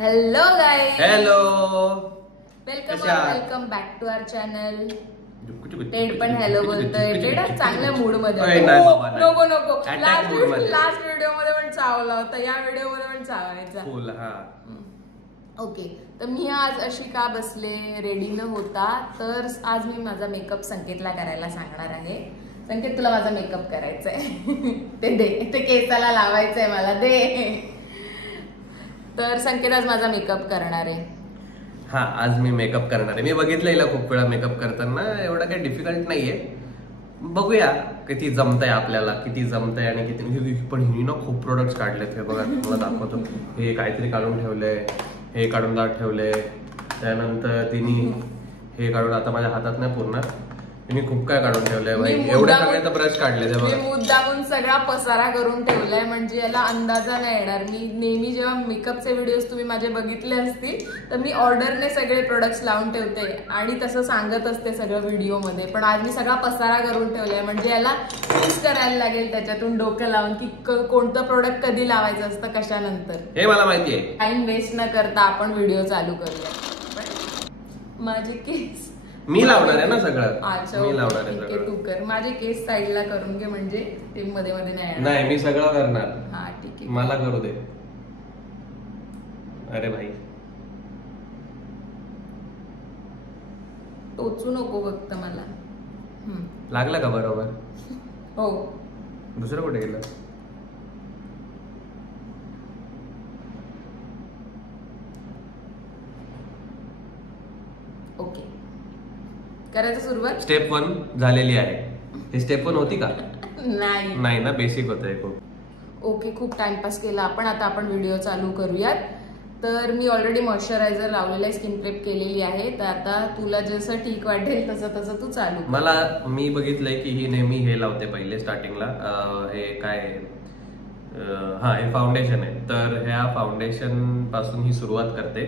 Hello guys, hello, welcome back to our channel. Ted पण hello बोलतोय. Ted चांगल्या mood मध्ये. नको लास्ट व्हिडिओ मध्ये पण चावला होता, या व्हिडिओ मध्ये पण चावायचा. ओके, तर मी आज अशी का बसले रेडी न होता, तर आज मी माझा मेकअप संकेतला करायला सांगणार आहे. संकेत, तुला माझा मेकअप करायचा आहे ते दे, ते केसाला लावायचंय मला, दे. तर संकेत आज माझा मेकअप करणार आहे. हा, आज मी मेकअप करणार आहे. मी बघितलं हिला खूप वेळा मेकअप करताना, एवढं काही डिफिकल्ट नाहीये. बघूया किती जमतंय आपल्याला, किती जमतंय आणि किती. पण हिने ना खूप प्रोडक्ट्स काढलेत. हे बघा, मला दाखवतो. हे काहीतरी काढून ठेवलंय, हे काढून ठेवलंय, त्यानंतर तिने हे काढून, आता माझ्या हातात नाही पूर्ण, मी खूप काय काढून ठेवलंय भाई. एवढे सगळे तर ब्रश काढले. मी मुद्दामून सगळा पसारा करून ठेवलाय, म्हणजे याला अंदाजा नाही येणार. मी नेहमी जेव्हा मेकअपचे व्हिडिओज तुम्ही माझे बघितले असतील, तर मी ऑर्डरने सगळे प्रोडक्ट्स लावून ठेवते आणि तसं सांगत असते सगळं व्हिडिओमध्ये. पण आज मी सगळा पसारा करून ठेवलाय, म्हणजे याला चूज करायला लागेल त्याच्यातून डोकं लावून की कोणतं प्रोडक्ट कधी लावायचं असतं, कशानंतर. हे मला माहिती आहे. टाइम वेस्ट न करता आपण व्हिडिओ चालू करूया. माझे केस मी लावणार आहे ना सगळं. अच्छा, मी लावणार आहे सगळं. तू कर. माझे केस साईडला करून घे, म्हणजे ते मध्ये मध्ये नाही. नाही, मी सगळं करणार. हा ठीक आहे, मला करू दे. अरे भाई, टोचू नको फक्त मला. लागलं का बरोबर? हो. दुसरं कुठे गेलं? ओके, करायचं सुरुवात. स्टेप 1 झालेली आहे. ही स्टेप 1 होती का? नाही ना, बेसिक होतंय खूप. ओके, खूप टाइमपास केला आपण. आता आपण व्हिडिओ चालू करूयात. तर मी ऑलरेडी मॉइश्चरायझर लावलेला आहे, स्किन प्रेप केलेली आहे. तर आता तुला जसं ठीक वाटेल तसं तू चालू. मला मी बघितलंय की ही नेहमी हे लावते पहिले स्टार्टिंगला. हे काय, हा, हे फाउंडेशन आहे. तर ह्या फाउंडेशन पासून ही सुरुवात करते.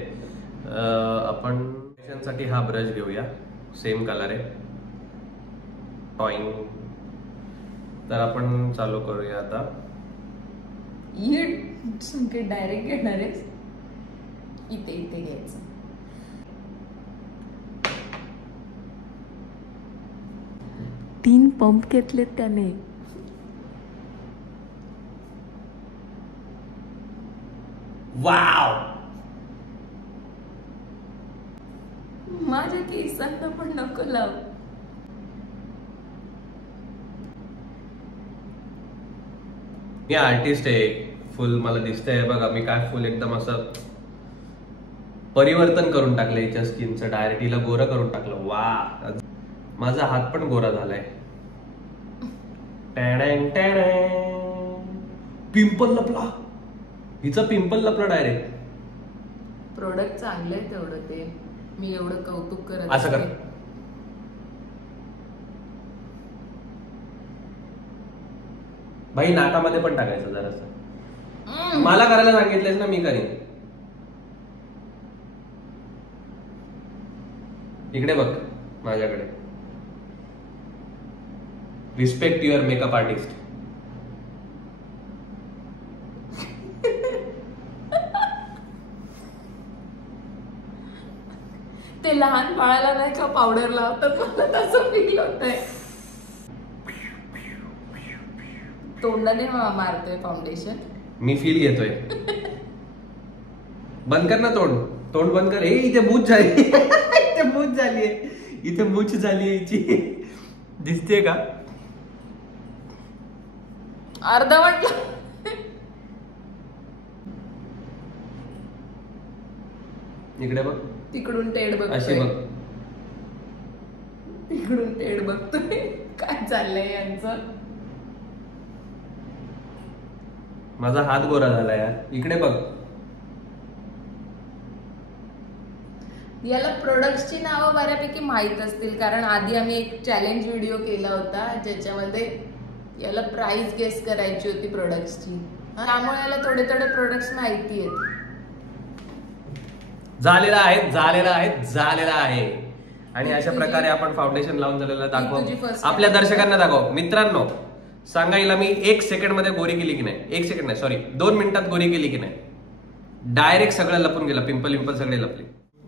आपण फाउंडेशनसाठी हा ब्रश घेऊया, सेम कलर आहे, टॉइंग. तर आपण चालू करूया आता. संकेत डायरेक्ट घेणार आहेस? इथे घ्यायचं. तीन पंप घेतलेत त्याने. वाव, माझ्या केसांना पण नको लाव. मी आर्टिस्ट आहे फुल. मला दिसतंय बघा, मी काय फुल एकदम असं परिवर्तन करून टाकलं हिच्या स्किनचं. डायरेक्ट हिला गोरा करून टाकलं. वा, माझा हात पण गोरा झालाय. पिंपल लपला, हिचा पिंपल लपला डायरेक्ट. प्रोडक्ट चांगले आहे तेवढं, ते मी एवढं कौतुक करत. असं कर. भाई, नाकामध्ये पण टाकायचं जरासं. मला करायला सांगितलंयस ना, मी करीन. इकडे बघ माझ्याकडे. Respect your makeup artist. ते लहान बाळाला नाही का पावडर लावतात, मला तसं फील होतंय. तोंडाने मारतोय फाउंडेशन. मी फील घेतोय. बंद कर ना तोंड बंद कर. इथे मूछ झाली. इथे मूछ झालीये. इथे मूछ झालीये हिची. दिसते का? अर्धवट. इकडे बघ. तिकडून टेड बघ. अशी बघ. तिकडून टेड बघतोय. काय चाललंय यांचं? माझा हात गोरा झाला यार. इकडे बघ. याला प्रोडक्ट्सची नावं बऱ्यापैकी माहित असतील, कारण आधी आम्ही एक चॅलेंज व्हिडिओ केला होता ज्याच्यामध्ये याला प्राइस गेस करायची होती प्रोडक्ट्सची. त्यामुळे याला थोडे प्रोडक्ट्स माहिती आहेत. झालेला आहे. आणि अशा प्रकारे आपण फाउंडेशन लावून झालेलं दाखव. आपल्या दर्शकांना दाखव. मित्रांनो, सांगा हिला मी 1 सेकंड मध्ये गोरी केली की नाही. 1 सेकंड नाही, सॉरी 2 मिनिटात गोरी केली की नाही. डायरेक्ट सगळं लपून गेलं, पिंपल सगळे लपले.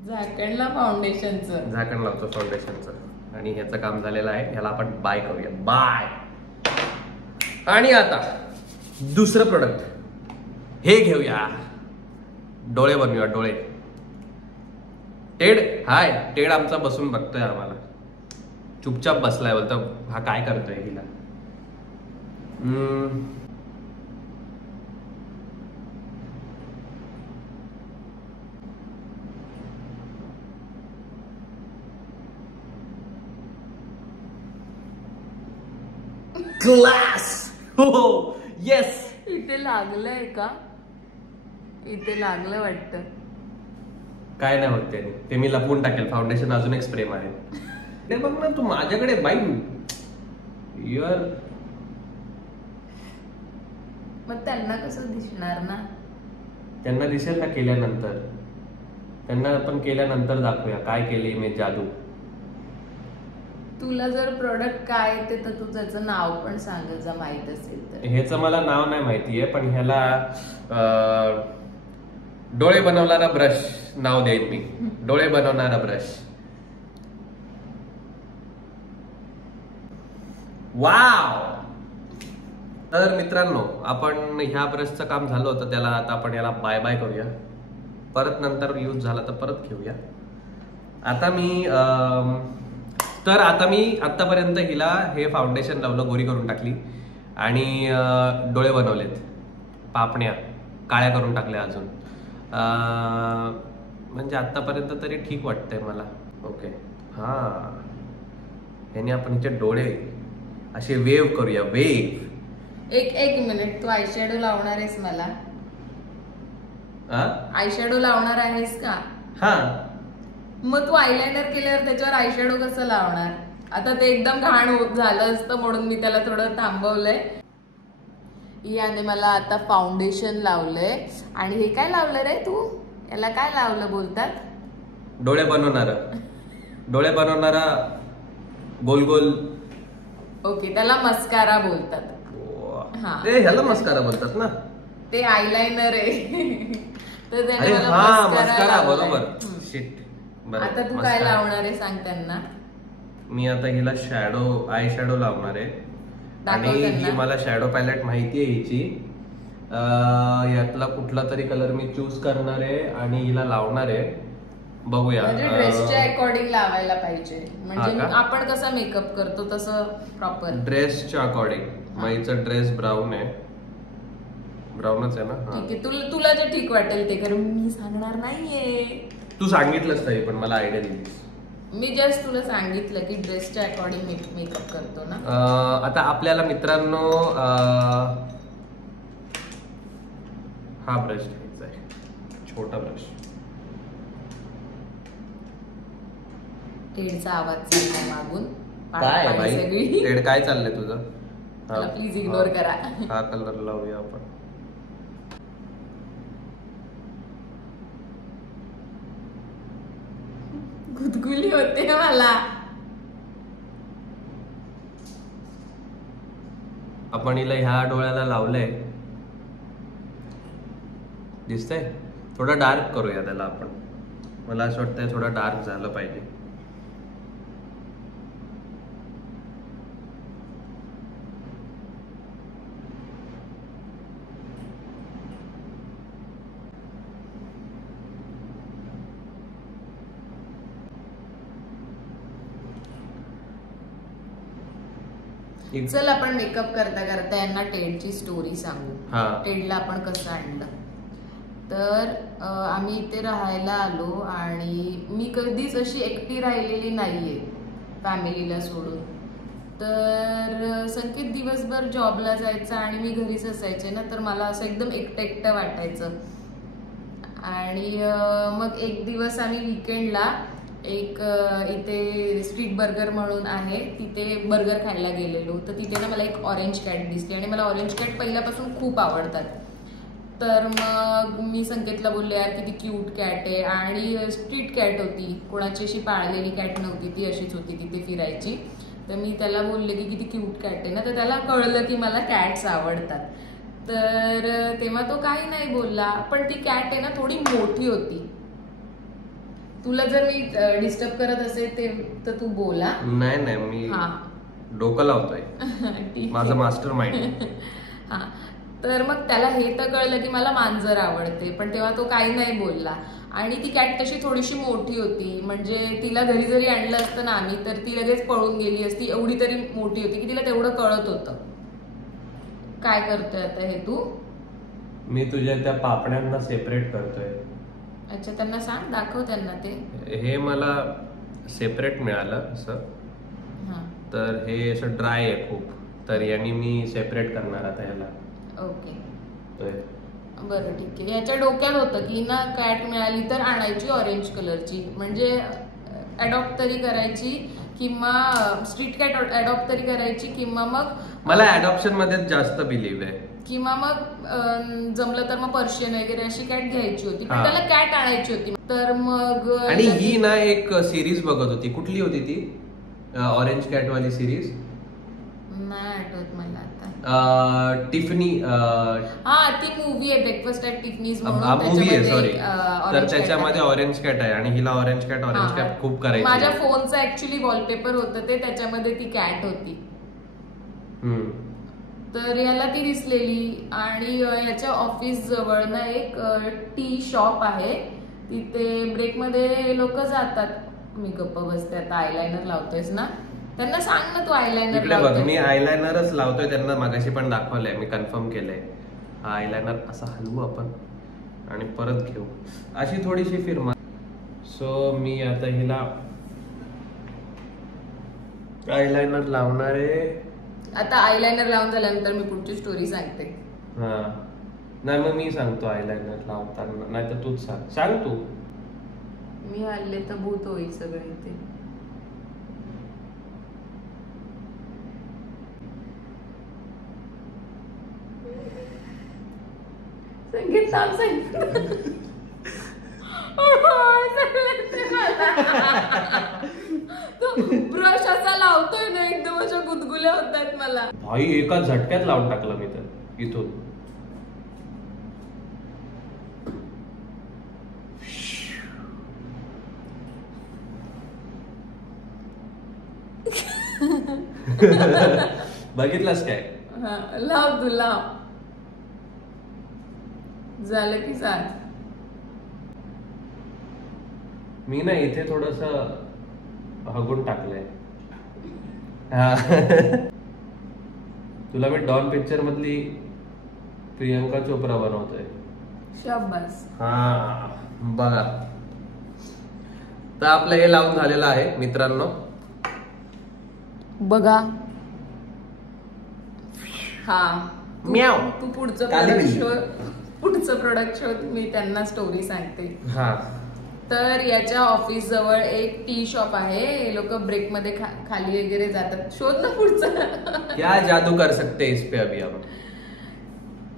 झाकणला फाउंडेशनचं झाकण लावतो फाउंडेशनचं, आणि ह्याचं काम झालेलं आहे. ह्याला आपण बाय करूया, बाय. आणि आता दुसरं प्रोडक्ट हे घेऊया, डोळे बनवूया, डोळे. टेड, हाय. टेड आमचा बसून बघतोय आम्हाला, चुपचाप बसलाय, बोलतो हा काय करतोय हिला. क्लास, हो येस. इथे लागलंय का? इथे लागलं वाटतं. काय नाही होत त्याने, ते मी लपवून टाकेल. फाउंडेशन अजून एक स्प्रे मारेल. ते बघ ना तू माझ्याकडे बाई, युअर. मग त्यांना कसं दिसणार ना? त्यांना दिसेल ना केल्यानंतर. त्यांना आपण केल्यानंतर दाखवूया काय केली मी जादू. तुला जर प्रोडक्ट काय येते तर तू त्याचं नाव पण सांग जर माहित असेल तर. ह्याचं मला नाव नाही माहितीये, पण ह्याला डोळे बनवणारा ब्रश नाव देईन मी. डोळे बनवणारा ब्रश. वाव. तर मित्रांनो, आपण ह्या ब्रशचं काम झालं होतं त्याला, आता आपण याला बाय बाय करूया. परत नंतर यूज झाला तर परत घेऊया. आता मी आतापर्यंत हिला हे फाउंडेशन लावलं, गोरी करून टाकली आणि डोळे बनवलेत, पापण्या काळ्या करून टाकल्या अजून. म्हणजे आतापर्यंत तरी ठीक वाटतंय मला. ओके, हा. ह्याने आपण हिचे डोळे असे वेव करूया, वेव. एक मिनिट, तू आयशॅडो लावणार आहेस मला? आयशॅडो लावणार आहेस का? हा. मग तू आयलाइनर केल्यावर त्याच्यावर आयशॅडो कसं लावणार? आता ते एकदम घाण झालं असतं म्हणून मी त्याला थोडं थांबवलंय. याने मला आता फाउंडेशन लावलंय. आणि हे काय लावलं रे तू? याला काय लावलं बोलतात? डोळे बनवणारा गोल गोल. ओके, त्याला मस्कारा बोलतात. ते ह्याला मस्कारा बोलतात ना? ते आयलाइनर आहे. तर त्याने मला मस्कारा, बरोबर. शिट. आता तू काय लावणार आहे सांग त्यांना. मी आता हिला आय शॅडो लावणार आहे. आणि ही मला शॅडो पॅलेट माहिती आहे हिची. यातला कुठला तरी कलर मी चूज करणार आहे आणि हिला लावणार आहे. बघूया. ड्रेसच्या अकॉर्डिंग लावायला पाहिजे, म्हणजे आपण कसा मेकअप करतो तसं प्रॉपर. ड्रेसच्या अकॉर्डिंग. माईचा ड्रेस ब्राऊन आहे. ब्राऊनच आहे ना? ठीक आहे, तुला जे ठीक वाटेल ते कर, मी सांगणार नाहीये. तू सांगितलंस तरी पण मला आयडिया दिलीस. मी जस्ट तुला सांगितलं की ड्रेसच्या अकॉर्डिंग मेकअप करतो ना. आता आपल्याला मित्रांनो हा ब्रश घ्यायचा आहे, छोटा ब्रश. टेडचा आवाज चाललाय मागून. काय बाई, टेड काय चाललंय तुझं? प्लीज इग्नोर करा. हा कलर लावूया आपण. गुदगुली होते ना मला. आपण हिला ह्या डोळ्याला लावलंय, दिसतंय? थोडा डार्क करूया त्याला आपण. मला असं वाटतंय थोडा डार्क झालं पाहिजे. चल आपण मेकअप करता करता यांना टेडची स्टोरी सांगू. टेडला आपण कसं आणलं. तर आम्ही इथे राहायला आलो आणि मी कधीच अशी एकटी राहिलेली नाहीये फॅमिलीला सोडून. तर संकेत दिवसभर जॉबला जायचा आणि मी घरीच असायचे ना, तर मला असं एकदम एकटं वाटायचं. आणि मग एक दिवस आम्ही विकेंडला एक इथे स्ट्रीट बर्गर म्हणून आहे, तिथे बर्गर खायला गेलेलो. तर तिथे ना मला एक ऑरेंज कॅट दिसली आणि मला ऑरेंज कॅट पहिल्यापासून खूप आवडतात. तर मग मी संकेतला बोलले यार किती क्यूट कॅट आहे. आणि स्ट्रीट कॅट होती, कोणाची अशी पाळलेली कॅट नव्हती, ती अशीच होती तिथे फिरायची. तर मी त्याला बोलले की किती क्यूट कॅट आहे ना. तर त्याला कळलं की मला कॅट्स आवडतात. तर तेव्हा तो काही नाही बोलला, पण ती कॅट आहे ना थोडी मोठी होती. तुला जर मी डिस्टर्ब करत असेल तर तू बोला. नाही मी डोकं लावतोय माझं मास्टर माइंड. हा, तर मग त्याला हे तर कळलं की मला मांजर आवडते, पण तेव्हा तो काही नाही बोलला. आणि ती कॅट तशी थोडीशी मोठी होती, म्हणजे तिला घरी जरी आणलं असतं ना आम्ही तर ती लगेच पळून गेली असती, एवढी तरी मोठी होती की तिला तेवढं कळत होतं. काय करतोय आता हे तू? मी तुझ्या त्या पापण्यांना सेपरेट करतोय. अच्छा, त्यांना सांग, दाखव त्यांना ते. हे मला सेपरेट मिळालं असं, तर हे असं ड्राय आहे खूप, तर याने मी सेपरेट करणार आता ह्याला. ओके, बरं ठीक आहे. याच्या डोक्यात होतं की ना कॅट मिळाली तर आणायची ऑरेंज कलरची, म्हणजे अडॉप्ट तरी करायची, किंवा स्ट्रीट कॅट अडॉप्ट तरी करायची, किंवा मग मला अडॉप्शन मध्ये जास्त बिलीव आहे, किंवा मग जमलं तर मग पर्शियन वगैरे अशी कॅट घ्यायची होती, पण त्याला कॅट आणायची होती. तर मग आणि ही ना एक सिरीज बघत होती, कुठली होती ती ऑरेंज कॅट वाली सिरीज? नाही आठवत मला आता. टिफनी, ती मूवी आहे ब्रेकफास्ट ॲट टिफनीज म्हणून, मूवी आहे, सॉरी. तर त्याच्यामध्ये ऑरेंज कॅट आहे आणि हिला ऑरेंज कॅट खूप करायची. माझ्या फोनचं ऍक्च्युली वॉलपेपर होतं ते, त्याच्यामध्ये ती कॅट होती. तर याला ती दिसलेली, आणि याच्या ऑफिस जवळ ना एक टी शॉप आहे, तिथे ब्रेक मध्ये लोक जातात. मी गप्प बसते. आता आयलाइनर लावतोयस ना, त्यांना सांग ना तू आयलाइनर. इकडे बघ, मी आयलाइनरच लावतोय, त्यांना मागाशी पण दाखवलंय, मी कन्फर्म केलंय. हा आयलाइनर असा हलवू आपण आणि परत घेऊ, अशी थोडीशी फिरमा. सो मी आता हिला आयलाइनर लावणार आहे. आता आयलाइनर लावून झाल्यानंतर मी पुढची स्टोरी सांगते. हा, नाही मग मी सांगतो आयलाइनर लावताना, नाही तर तूच सांग तू. मी हल्ले तर भूत होईल सगळे इथे. संगीत सांग. ब्रश असा लावतोय ना, एकदम अशा गुदगुल्या होतात मला. भाई एका झटक्यात लावून टाकला मी तर इथून. बघितलंस काय? लाव तू, लाव. झालं की सांग. मी ना इथे थोडस हगून टाकलंय. तुला मी डॉन पिक्चर मधली प्रियंका चोप्रा बनवतोय. शाबास. हा बघा, तर आपलं हे लावून झालेलं आहे मित्रांनो. बघा. हा, तू पुढचं प्रोडक्ट शोध, मी त्यांना स्टोरी सांगते. हा, तर याच्या ऑफिस जवळ एक टी शॉप आहे, हे लोक ब्रेक मध्ये खाली वगैरे जातात. शोध ना पुढचं. क्या जादू कर सकते इस पे अभी हम.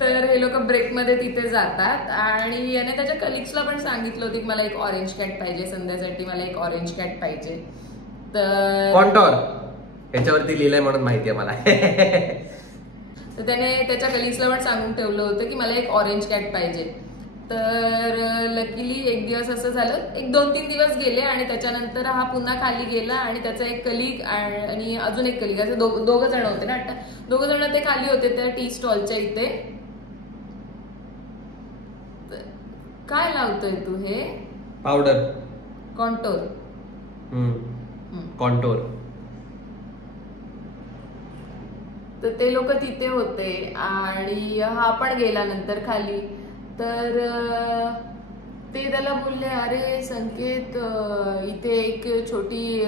तर हे लोक ब्रेक मध्ये तिथे जातात, आणि याने त्याच्या कलिग्सला पण सांगितलं होतं की मला एक ऑरेंज कॅट पाहिजे संध्यासाठी, मला एक ऑरेंज कॅट पाहिजे. तर कॉन्टोर याच्यावरती लिहिलंय म्हणून माहिती आहे मला. तर त्याने त्याच्या कलिग्सला पण सांगून ठेवलं होतं की मला एक ऑरेंज कॅट पाहिजे. तर लकीली एक दिवस असं झालं, 1-2-3 दिवस गेले, आणि त्याच्यानंतर हा पुन्हा खाली गेला, आणि त्याचा एक कलिग आणि अजून एक कलिग, असं दोघं जण होते ना. दोघं जण ते खाली होते त्या टी स्टॉलच्या इथे. काय लावतोय तू? हे पावडर, कॉन्टोर. कॉन्टोर. तर ते लोक तिथे होते, आणि हा पण गेला नंतर खाली. तर ते त्याला बोलले, अरे संकेत, इथे एक छोटी,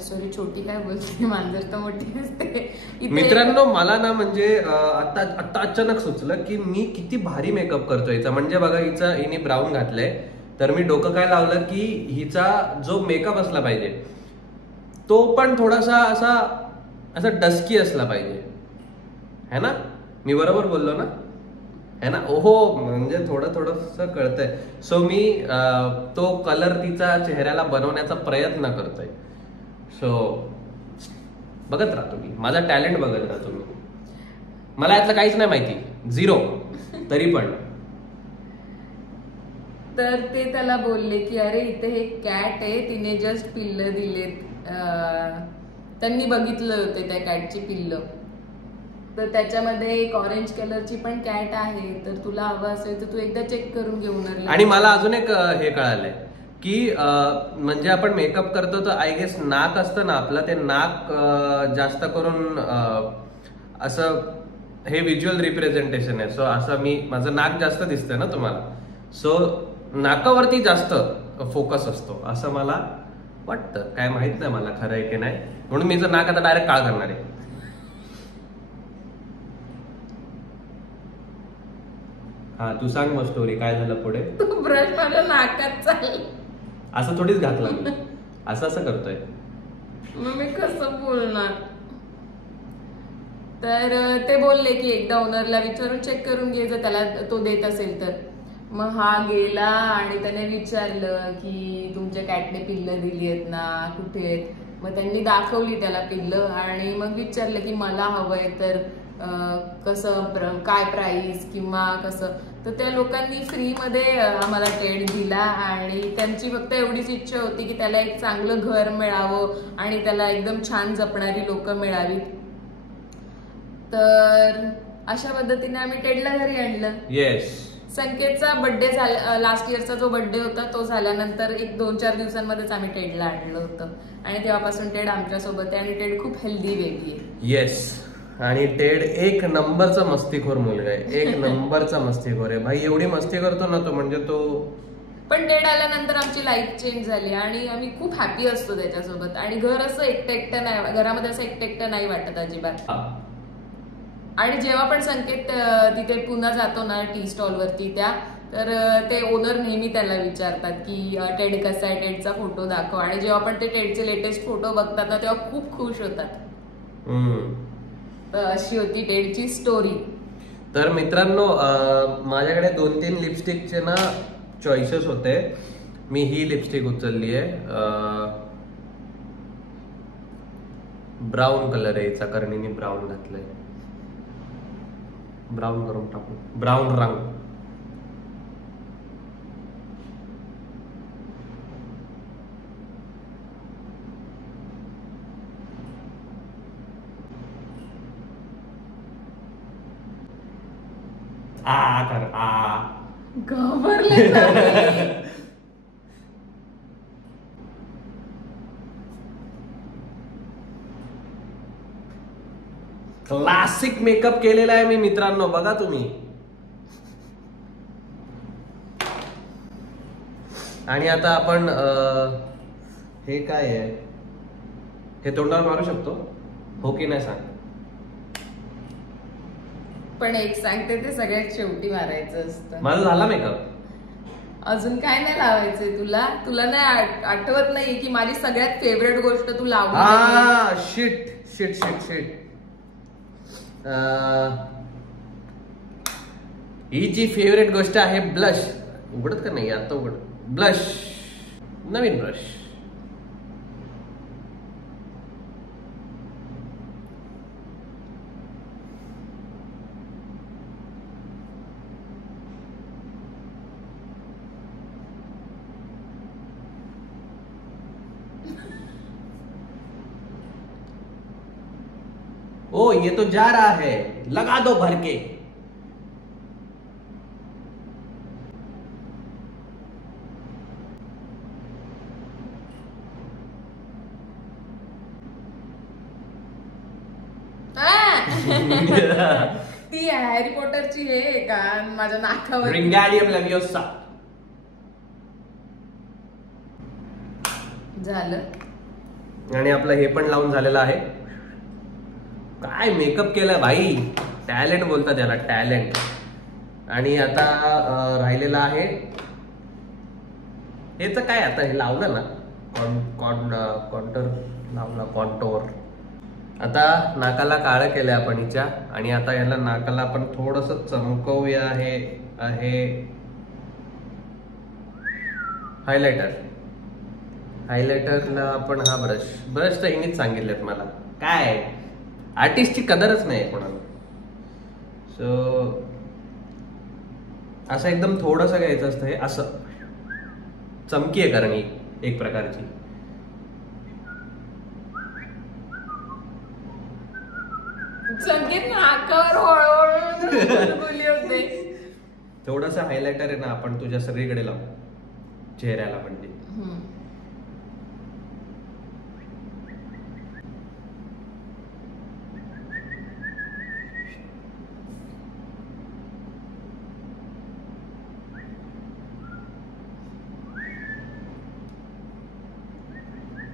सॉरी छोटी काय बोलते, मांजर तर मोठी असते. मित्रांनो मला ना म्हणजे आता अचानक सुचलं की मी किती भारी मेकअप करतोय हिचा. म्हणजे बघा, हिने ब्राऊन घातलंय, तर मी डोकं काय लावलं की हिचा जो मेकअप असला पाहिजे तो पण थोडासा असा डस्की असला पाहिजे, है ना? मी बरोबर बोललो ना, है ना? ओहो, म्हणजे थोडस कळतंय. सो मी तो कलर तिचा चेहऱ्याला बनवण्याचा प्रयत्न करतोय. सो बघत राहतो मी, माझा टॅलेंट बघत राहतो मी. मला यातलं काहीच नाही माहिती, 0 तरी पण. तर ते त्याला बोलले की अरे इथे हे कॅट आहे, तिने जस्ट पिल्ल दिलेत, त्यांनी बघितलं होते त्या कॅटची पिल्ल, तर त्याच्यामध्ये एक ऑरेंज कलरची पण कॅट आहे, तर तुला हवं असेल तर तू एकदा चेक करून घेऊन. आणि मला अजून एक हे कळालंय की म्हणजे आपण मेकअप करतो तर आय गेस नाक असतं ना आपलं, ते नाक जास्त करून असं हे व्हिज्युअल रिप्रेझेंटेशन आहे. सो असं माझं नाक जास्त दिसतंय ना तुम्हाला, सो नाकावरती जास्त फोकस असतो असं मला वाटतं. काय माहित नाही मला खरं आहे की नाही, म्हणून मी नाक आता डायरेक्ट काळ करणार आहे. हा तू सांग मग स्टोरी, काय झालं पुढे? तू ब्रश माझ्या नाकात चाल, असं थोडीच घातलं मी, असं करतोय. मग मी कसं बोलणार? तर ते बोलले की एकदा ओनरला विचारून चेक करून घे जर त्याला तो देत असेल तर. मग हा गेला आणि त्याने विचारलं की तुमच्या कॅटने पिल्ल दिली आहेत ना, कुठे आहेत? मग त्यांनी दाखवली त्याला पिल्ल आणि मग विचारलं की मला हवंय तर कसं, काय प्राइस किंवा कसं. तर त्या लोकांनी फ्रीमध्ये आम्हाला टेड दिला आणि त्यांची फक्त एवढीच इच्छा होती की त्याला एक चांगलं घर मिळावं आणि त्याला एकदम छान जपणारी लोक मिळावीत. तर अशा पद्धतीने आम्ही टेडला घरी आणलं. येस. संकेतचा बर्थडे झाला, लास्ट इयरचा जो बर्थडे होता तो झाल्यानंतर 1-2-4 दिवसांमध्येच आम्ही टेडला आणलं होतं आणि तेव्हापासून टेड आमच्या सोबत आहे आणि टेड खूप हेल्दी बेबी आहे. येस. आणि टेड एक नंबरचा मस्तीखोर मुलगा आहे, एक नंबरचा मस्तीखोर आहे भाई. एवढी मस्ती करतो ना तो, म्हणजे तो. पण टेड आल्यानंतर आमची लाईफ चेंज झाली आणि आम्ही खूप हॅपी असतो त्याच्यासोबत. आणि घर असं एकटं नाही, घरामध्ये असं एकटं नाही वाटत अजिबात. आणि जेव्हा पण संकेत तिथे पुन्हा जातो ना टी स्टॉल वरती त्या, तर ते ओनर नेहमी त्याला विचारतात की टेड कसा आहे, टेडचा फोटो दाखव. आणि जेव्हा पण ते टेडचे लेटेस्ट फोटो बघतात ना तेव्हा खूप खुश होतात. तर अशी होती टेडची स्टोरी. तर मित्रांनो, माझ्याकडे 2-3 लिपस्टिकचे ना चॉईसेस होते. मी ही लिपस्टिक उचलली आहे, ब्राऊन कलर आहे याचा, कर्णीने ब्राऊन घातलंय. ब्राऊन करून टाकू, ब्राऊन रंग. घाबरले. क्लासिक मेकअप केलेला आहे मी मित्रांनो, बघा तुम्ही. आणि आता आपण हे काय आहे, हे तोंडावर मारू शकतो हो की नाही सांग? पण एक सांगते, ते सगळ्यात शेवटी मारायचं असतं. माझा झाला मेकअप, अजून काय नाही लावायचंय तुला? तुला नाही आठवत नाही की माझी सगळ्यात फेवरेट गोष्ट तू लावली? Shit shit shit shit. ही जी फेवरेट गोष्ट आहे ब्लश. उघडत का नाही आता? उघड. ब्लश, नवीन ब्रश. ओ ये तो जा रहा है, लगा दो भर के. ती हॅरी पॉटरची हे का माझ्या नाकावर? विंगाडियम लेव्हियोसा. झालं. आणि आपलं हे पण लावून झालेलं आहे. काय मेकअप केलाय भाई, टॅलेंट बोलतात त्याला, टॅलेंट. आणि आता राहिलेलं आहे हेच काय, आता हे लावलं ना कॉन्टर लावला, कॉन्टोर. आता नाकाला काळं केलंय आपण हिच्या. आणि आता याला नाकाला आपण थोडस चमकवूया. हे आहे हायलायटर. हायलायटरला आपण हा ब्रश तर हिनेच सांगितलेत मला. काय आर्टिस्टची कदरच नाही कोणाला. सो असं एकदम थोडंसं घ्यायचं असतं. हे असं चमकी आहे कारण एक प्रकारची. संकेत नाकावर हळूहळू बोलली होते. थोडंसं हायलायटर आहे ना, आपण तुझ्या सगळीकडे लावू, चेहऱ्याला म्हणजे.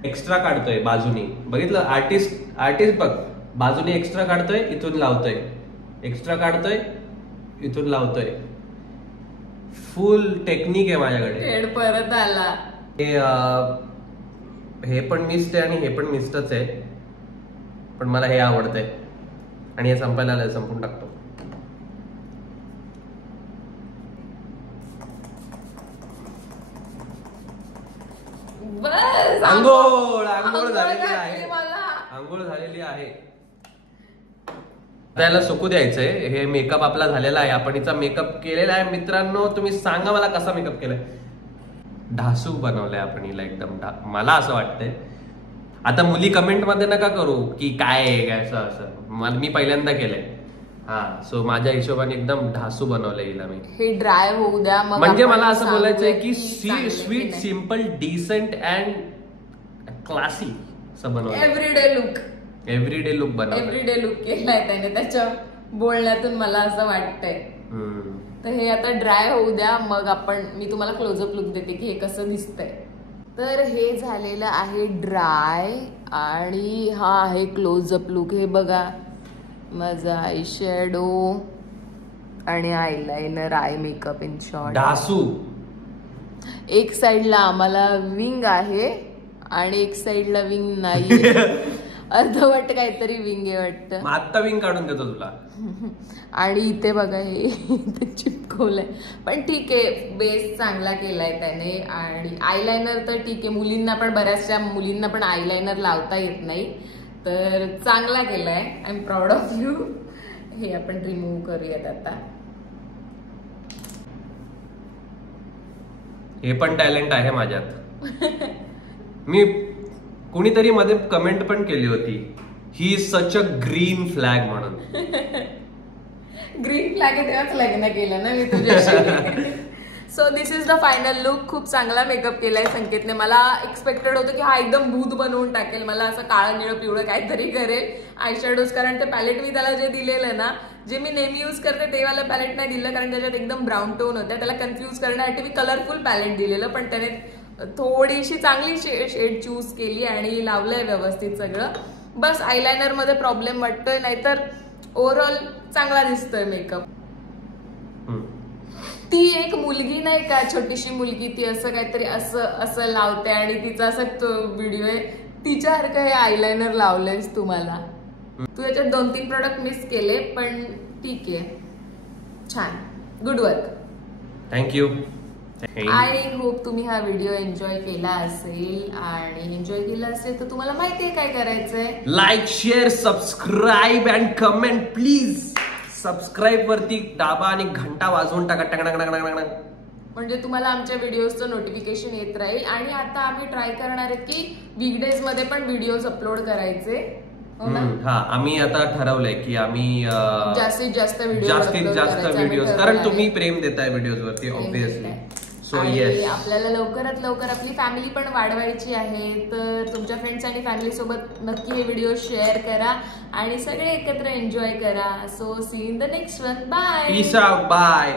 एक्स्ट्रा काढतोय बाजूनी, बघितलं आर्टिस्ट बघ, बाजूनी एक्स्ट्रा काढतोय, इथून लावतोय, एक्स्ट्रा काढतोय, इथून लावतोय. फुल टेक्निक आहे माझ्याकडे. परत आला. हे पण मिस्ट आहे आणि हे पण मिस्टच आहे, पण मला हे आवडतंय आणि हे संपायला आलं, संपून टाकतो. बस आंघोळ झालेली आहे. त्याला सुकू द्यायचंय. हे मेकअप आपला झालेला आहे, आपण हिचा मेकअप केलेला आहे. मित्रांनो, तुम्ही सांगा मला कसा मेकअप केलाय. ढासू बनवलाय आपण हिला एकदम. मला असं वाटतंय. आता मुली कमेंट मध्ये नका करू की काय आहे असं मी पहिल्यांदा केलंय. सो माझ्या हिशोबाने एकदम ढासू बनवलंय हिला मी. हे ड्राय होऊ द्या. म्हणजे मला असं बोलायचंय की sweet, simple, decent and classy असं बनवलं. एव्हरीडे लुक बनवलं. एव्हरीडे लुक केलाय त्याने त्याच्या बोलण्यातून, मला असं वाटतंय. तर हे आता ड्राय होऊ द्या, मग मी तुम्हाला क्लोजअप लुक देते की हे कसं दिसतंय. तर हे झालेलं आहे ड्राय आणि हा आहे क्लोजअप लुक. हे बघा, माझा आय शॅडो आणि eyeliner, eye makeup in short. ढासू. एक साइडला आम्हाला विंग आहे आणि एक साइडला विंग नाही. अर्धवट काहीतरी विंग आहे वाटतं. आता विंग काढून देतो तुला. आणि इथे बघा हे चिपकवलंय, पण ठीक आहे, बेस चांगला केलाय त्याने. आणि आयलाइनर तर ठीक आहे, मुलींना पण, बऱ्याचशा मुलींना पण आयलाइनर लावता येत नाही, तर चांगला केलाय. I am proud of you. हे आपण रिमूव्ह करूयात आता. हे पण टॅलेंट आहे माझ्यात. मी कुणीतरी मध्ये कमेंट पण केली होती, he is such a green flag म्हणून. ग्रीन फ्लॅग आहे तेव्हाच लग्न केलं ना मी तुझ्याशी. So this is the final look. खूप चांगला मेकअप केलाय संकेतने. मला एक्सपेक्टेड होतं की हा एकदम भूत बनवून टाकेल, मला असं काळं निळं पिवळं काहीतरी करेल आय शॅडोज. कारण ते पॅलेट मी त्याला जे दिलेलं ना, जे मी नेहमी यूज करते ते वाला पॅलेट नाही दिलं, कारण त्याच्यात एकदम ब्राऊन टोन होत्या. त्याला कन्फ्यूज करण्यासाठी मी कलरफुल पॅलेट दिलेलं, पण त्याने थोडीशी चांगली शेड चूज केली आणि लावलंय व्यवस्थित सगळं. बस आयलाइनर मध्ये प्रॉब्लेम वाटतोय, नाहीतर ओव्हरऑल चांगला दिसतोय मेकअप. ती एक मुलगी नाही का, छोटीशी मुलगी, ती असं काहीतरी असं लावते आणि तिचा असा तो व्हिडिओ आहे, तिच्यासारखं हे आयलाइनर लावलंयस तुम्हाला. तू याच्यात 2-3 प्रोडक्ट मिस केले, पण ठीक आहे, छान, good work. Thank you. I hope तुम्ही हा व्हिडिओ एन्जॉय केला असेल, आणि एन्जॉय केला असेल तर तुम्हाला माहिती आहे काय करायचंय. Like, share, subscribe and comment please. Subscribe वरती दाबा आणि घंटा वाजवून टाका, म्हणजे तुम्हाला आमच्या व्हिडिओजचं नोटिफिकेशन येत राहील. आणि आता आम्ही ट्राय करणार आहे की वीकडेज मध्ये पण व्हिडिओज अपलोड करायचे. आम्ही आता ठरवलंय की आम्ही जास्तीत जास्त व्हिडिओज, कारण तुम्ही प्रेम देताय व्हिडिओज वरती ऑब्विसली. सो येस, आपल्याला लवकरात लवकर आपली फॅमिली पण वाढवायची आहे, तर तुमच्या फ्रेंड्स आणि फॅमिली सोबत नक्की हे व्हिडिओ शेअर करा आणि सगळे एकत्र एन्जॉय करा. So see in the next one. Bye. Peace out. Bye.